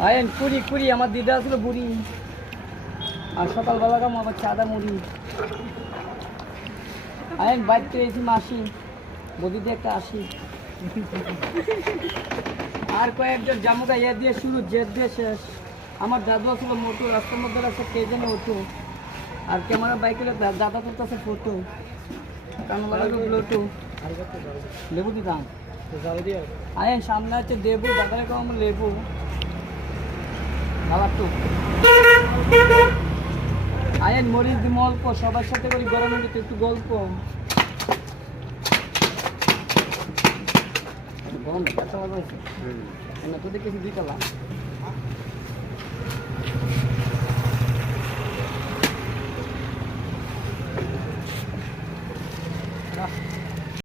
আয়েন কুড়ি কুড়ি আমার দিদা আসলো বুড়ি আর সকালবেলা কাম আবার চাঁদা মুড়ি আয়েন বাইক পেয়েছি মাসি বদি দিয়ে একটা আসি আর কয়েকজন জামুকা ইয়ে দিয়ে শুরু জেদ দিয়ে শেষ আমার দাদু আসলো মোটু রাস্তার মধ্যে রাস্তা কে যেন ওঠো আর ক্যামেরা বাইকের দাদা তুলতেছে ফটো কানলা ব্লুটু লেবু দিতাম আয়েন সামনে আছে দেবু দাদারে কম লেবু ভালো তো আয়েন মরিচ দিম অল্প সবার সাথে করি গরমের ভিতরে একটু গল্প গরম কাঁচা লাগাইছে না তোদের কিছু দিতলা